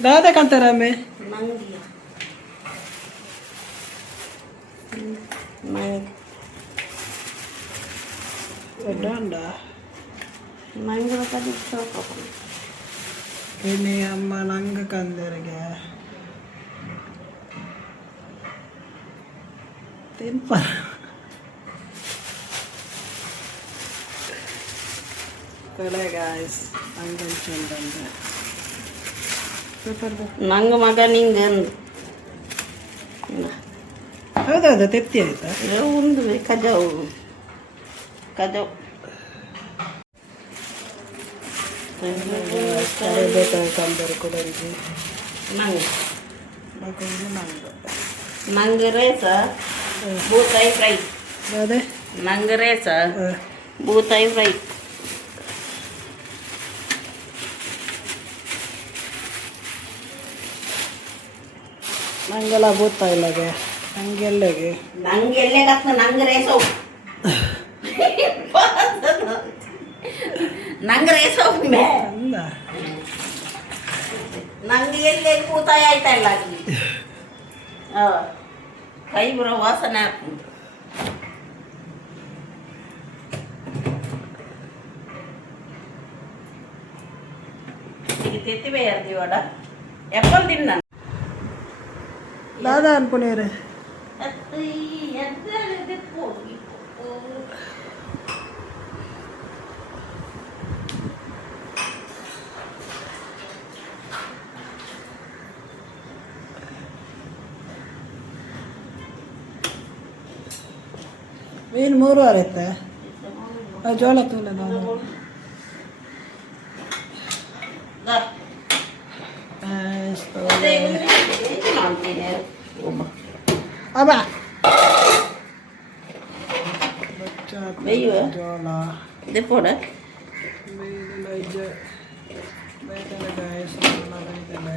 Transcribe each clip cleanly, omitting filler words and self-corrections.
Dada kantarame. Mangi. Mang. Danda. Mangi apa di soko? Ini amma nanga kanderga. Tempar. Kale guys, angin cendanda. Nanga makan ingen. Howda tetti aita? Ya undu kajau. Kajau. Kare beta kander kudanji. Mang. Makan manga. Mangresa. Butai fry. Dada? Mangresa. Butai fry. Nangala butai lage. Nangellege. Nangelle katna nangreso. Nangreso me. Anda. Nangelle butai aita lagi. Kai bro wasana. Ini teti bayar di wada. Apple dinna. Dada anpunere. Ati, ada ada pogi. Main ಮೂರು ಆರೈತೆ ಜೋಳ ತೂಲ ಅಬ್ಬ ಜೋಳ Depot dah. ಬೇಯ್ತದೆ guys ಬೇಯ್ತದೆ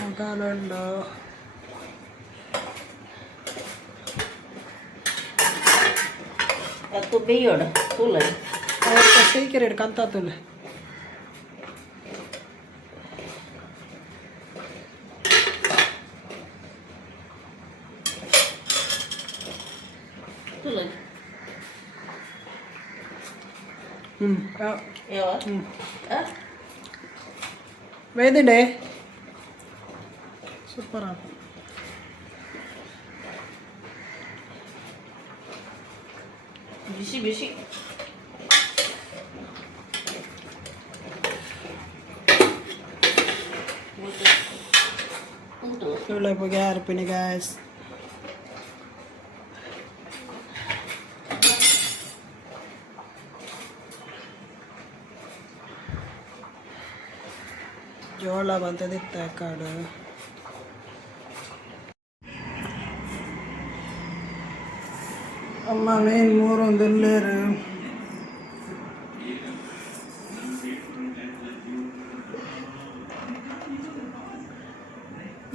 മുക്കാലുണ്ടോ Atau biar dah, tulai. ಅವ್ರ ಸೀಕರೆ ಕಂತಾತುಲ್ಲ Tulai. Ya. വേദണ്ടേ സൂപ്പറാണ് Bisi bisi. Udah pakai harap ini guys. ಜೋಳ ಬಂತದಿತ್ತ ಕಾಡು ಅಮ್ಮ main ಮೂರೊಂದಲ್ಲೇರು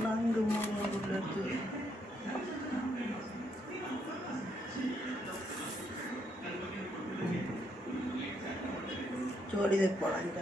ನಂಗೆ ಮೂರೊಂದಲ್ಲೇರು ಜೋಡಿದೆ ಪೋಳ ಅಂತ